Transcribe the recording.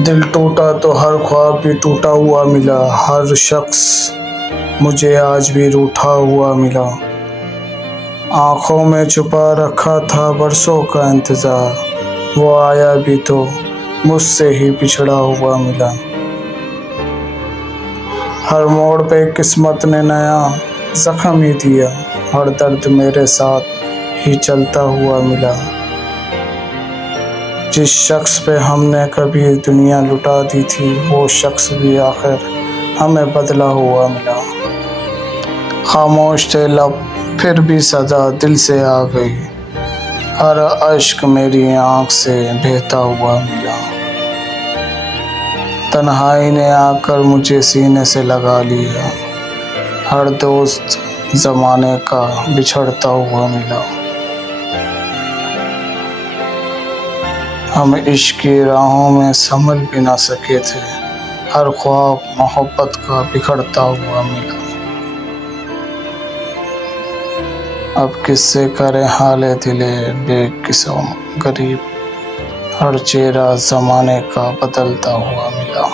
दिल टूटा तो हर ख्वाब भी टूटा हुआ मिला, हर शख्स मुझे आज भी रूठा हुआ मिला। आंखों में छुपा रखा था बरसों का इंतजार, वो आया भी तो मुझसे ही पिछड़ा हुआ मिला। हर मोड़ पे किस्मत ने नया जख्म ही दिया, हर दर्द मेरे साथ ही चलता हुआ मिला। जिस शख्स पे हमने कभी दुनिया लुटा दी थी, वो शख्स भी आखिर हमें बदला हुआ मिला। खामोश थे लब फिर भी सदा दिल से आ गई, हर अश्क मेरी आँख से बहता हुआ मिला। तन्हाई ने आकर मुझे सीने से लगा लिया, हर दोस्त ज़माने का बिछड़ता हुआ मिला। हम इश्क की राहों में संभल भी ना सके थे, हर ख्वाब मोहब्बत का बिखरता हुआ मिला। अब किससे करे हाले दिले बेकिसों गरीब, हर चेहरा ज़माने का बदलता हुआ मिला।